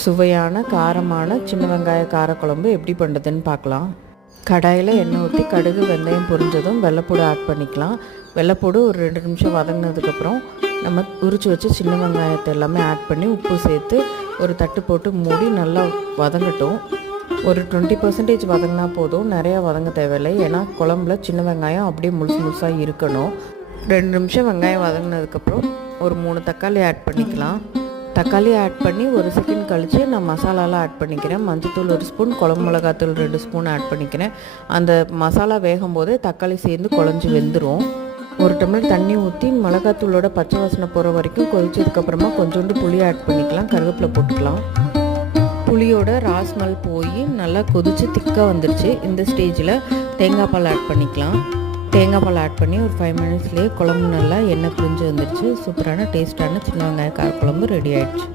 சுவையான காரமான சின்ன வெங்காய காரக்குழம்பு எப்படி பண்ணுறதுன்னு பார்க்கலாம். கடாயில் எண்ணெய் ஊற்றி கடுகு வெந்தயம் பொரிஞ்சதும் வெள்ளைப்பூடு ஆட் பண்ணிக்கலாம். வெள்ளைப்பூடு ஒரு 2 நிமிஷம் வதங்கினதுக்கப்புறம் நம்ம உரித்து வச்சு சின்ன வெங்காயத்தை எல்லாமே ஆட் பண்ணி உப்பு சேர்த்து ஒரு தட்டு போட்டு மூடி நல்லா வதங்கட்டும். ஒரு 20% வதங்கினா போதும், நிறையா வதங்க தேவையில்லை. ஏன்னா குழம்புல சின்ன வெங்காயம் அப்படியே முழுசாக இருக்கணும். 2 நிமிஷம் வெங்காயம் வதங்கினதுக்கப்புறம் ஒரு 3 தக்காளி ஆட் பண்ணிக்கலாம். தக்காளி ஆட் பண்ணி 1 செகண்ட் கழித்து நான் மசாலாலாம் ஆட் பண்ணிக்கிறேன். மஞ்சத்தூள் 1 ஸ்பூன், குழம்பு மிளகாத்தூள் 2 ஸ்பூன் ஆட் பண்ணிக்கிறேன். அந்த மசாலா வேகும் போதே தக்காளி சேர்ந்து குழஞ்சி வெந்துடும். 1 டம்ளர் தண்ணி ஊற்றி மிளகாத்தூளோட பச்சை வாசனை போகிற வரைக்கும் கொதிச்சதுக்கப்புறமா கொஞ்சோண்டு புளி ஆட் பண்ணிக்கலாம். கருவேப்பிலை போட்டுக்கலாம். புளியோட ராஸ்மல் போய் நல்லா கொதித்து திக்காக வந்துருச்சு. இந்த ஸ்டேஜில் தேங்காய் பால் ஆட் பண்ணிக்கலாம். தேங்காய் பால் ஆட் பண்ணி ஒரு 5 மினிட்ஸ்லேயே குழம்பு நல்லா எண்ணெய் பிரிஞ்சு வந்துடுச்சு. சூப்பரான டேஸ்ட்டான சின்ன வெங்காய காரக்குழம்பு ரெடி ஆகிடுச்சு.